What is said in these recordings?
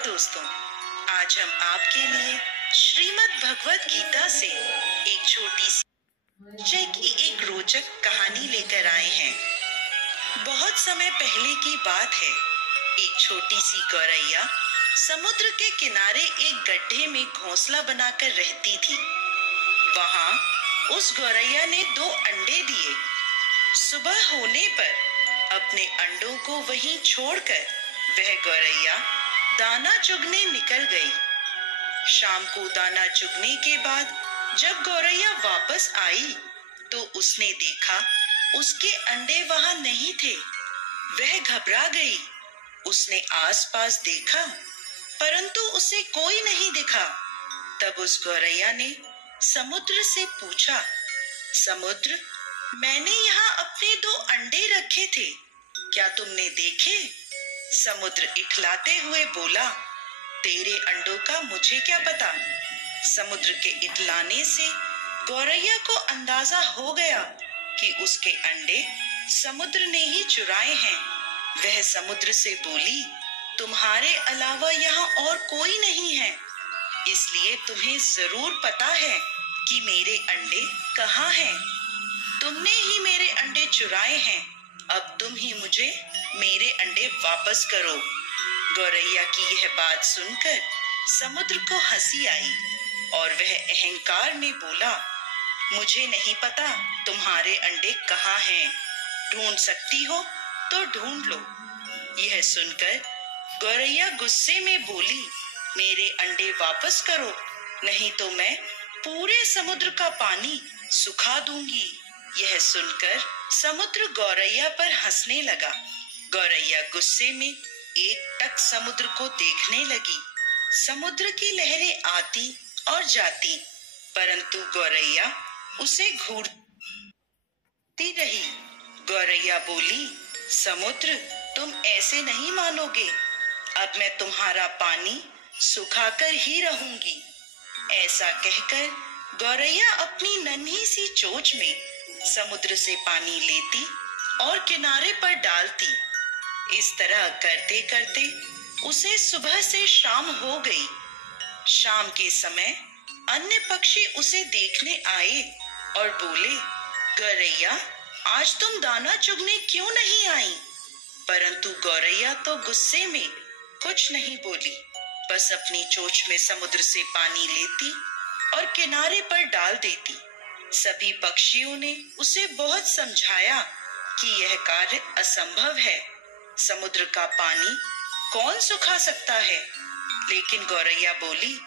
दोस्तों, आज हम आपके लिए श्रीमद् भगवत गीता से एक छोटी सी परिचय की एक रोचक कहानी लेकर आए हैं। बहुत समय पहले की बात है। एक छोटी सी गौरैया समुद्र के किनारे एक गड्ढे में घोंसला बनाकर रहती थी। वहां उस गौरैया ने 2 अंडे दिए। सुबह होने पर अपने अंडों को वहीं छोड़कर वह गौरैया दाना चुगने निकल गई। शाम को दाना चुगने के बाद जब गौरैया वापस आई तो उसने देखा उसके अंडे वहां नहीं थे। वह घबरा गई। उसने आसपास देखा परंतु उसे कोई नहीं दिखा। तब उस गौरैया ने समुद्र से पूछा, समुद्र, मैंने यहाँ अपने 2 अंडे रखे थे, क्या तुमने देखे? समुद्र इठलाते हुए बोला, तेरे अंडों का मुझे क्या पता। समुद्र के इठलाने से गौरैया को अंदाजा हो गया कि उसके अंडे समुद्र ने ही चुराए हैं। वह समुद्र से बोली, तुम्हारे अलावा यहाँ और कोई नहीं है, इसलिए तुम्हें जरूर पता है कि मेरे अंडे कहाँ हैं। तुमने ही मेरे अंडे चुराए हैं। अब तुम ही मुझे मेरे अंडे वापस करो। गौरैया की यह बात सुनकर समुद्र को हंसी आई और वह अहंकार में बोला, मुझे नहीं पता तुम्हारे अंडे कहाँ हैं। ढूंढ सकती हो तो ढूंढ लो। यह सुनकर गौरैया गुस्से में बोली, मेरे अंडे वापस करो, नहीं तो मैं पूरे समुद्र का पानी सुखा दूंगी। यह सुनकर समुद्र गौरैया पर हंसने लगा। गौरैया गुस्से में एकटक समुद्र को देखने लगी। समुद्र की लहरें आती और जाती, परंतु गौरैया उसे घूरती रही। गौरैया बोली, समुद्र, तुम ऐसे नहीं मानोगे। अब मैं तुम्हारा पानी सुखाकर ही रहूंगी। ऐसा कहकर गौरैया अपनी नन्ही सी चोंच में समुद्र से पानी लेती और किनारे पर डालती। इस तरह करते करते उसे सुबह से शाम हो गई। शाम के समय अन्य पक्षी उसे देखने आए और बोले, गौरैया, आज तुम दाना चुगने क्यों नहीं आई? परंतु गौरैया तो गुस्से में कुछ नहीं बोली, बस अपनी चोंच में समुद्र से पानी लेती और किनारे पर डाल देती। सभी पक्षियों ने उसे बहुत समझाया कि यह कार्य असंभव है। समुद्र का पानी कौन सुखा सकता है? लेकिन गौरैया बोली,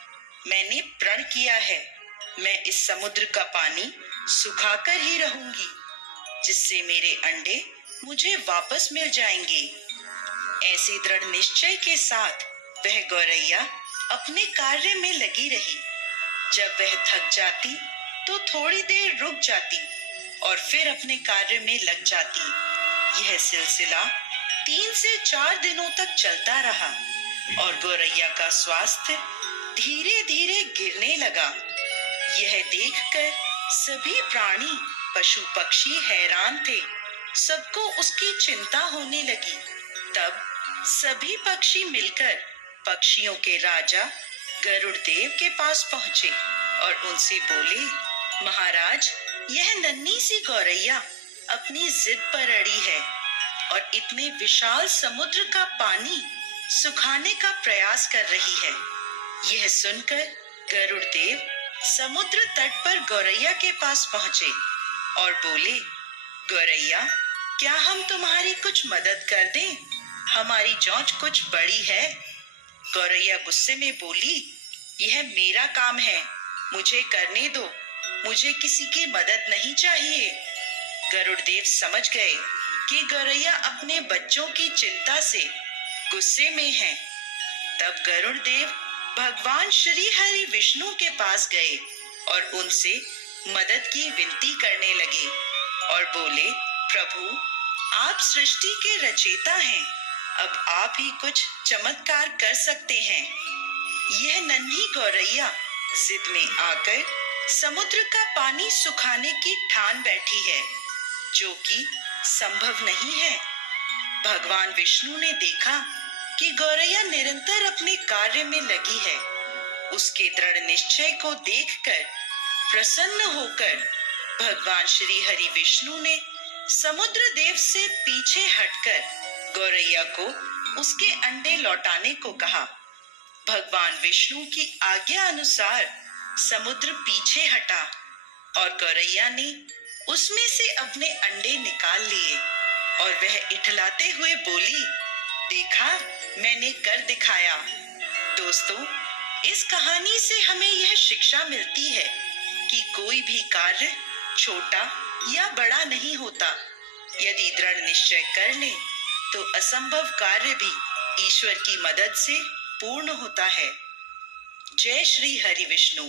मैंने प्रण किया है, मैं इस समुद्र का पानी सुखाकर ही रहूंगी, जिससे मेरे अंडे मुझे वापस मिल जाएंगे। ऐसे दृढ़ निश्चय के साथ वह गौरैया अपने कार्य में लगी रही। जब वह थक जाती तो थोड़ी देर रुक जाती और फिर अपने कार्य में लग जाती। यह सिलसिला 3 से 4 दिनों तक चलता रहा और गौरैया का स्वास्थ्य धीरे धीरे गिरने लगा। यह देखकर सभी प्राणी, पशु पक्षी हैरान थे। सबको उसकी चिंता होने लगी। तब सभी पक्षी मिलकर पक्षियों के राजा गरुड़ देव के पास पहुंचे और उनसे बोले, महाराज, यह नन्ही सी गौरैया अपनी जिद पर अड़ी है और इतने विशाल समुद्र का पानी सुखाने का प्रयास कर रही है। यह सुनकर गरुड़ देव समुद्र तट पर गौरैया के पास पहुंचे और बोले, गौरैया, क्या हम तुम्हारी कुछ मदद कर दें? हमारी चोंच कुछ बड़ी है। गौरैया गुस्से में बोली, यह मेरा काम है, मुझे करने दो, मुझे किसी की मदद नहीं चाहिए। गरुड़ देव समझ गए कि गौरैया अपने बच्चों की चिंता से गुस्से में है। तब गरुड़ देव भगवान श्री हरि विष्णु के पास गए और उनसे मदद की विनती करने लगे और बोले, प्रभु, आप सृष्टि के रचयिता हैं, अब आप ही कुछ चमत्कार कर सकते हैं। यह नन्ही गौरैया जिद में आकर समुद्र का पानी सुखाने की ठान बैठी है, जो कि संभव नहीं है। भगवान विष्णु ने देखा कि गौरैया निरंतर अपने कार्य में लगी है। उसके दृढ़ निश्चय को देखकर प्रसन्न होकर भगवान श्री हरि विष्णु ने समुद्र देव से पीछे हटकर गौरैया को उसके अंडे लौटाने को कहा। भगवान विष्णु की आज्ञा अनुसार समुद्र पीछे हटा और गौरैया ने उसमें से अपने अंडे निकाल लिए और वह इठलाते हुए बोली, देखा, मैंने कर दिखाया। दोस्तों, इस कहानी से हमें यह शिक्षा मिलती है कि कोई भी कार्य छोटा या बड़ा नहीं होता। यदि दृढ़ निश्चय कर लें तो असंभव कार्य भी ईश्वर की मदद से पूर्ण होता है। जय श्री हरि विष्णु।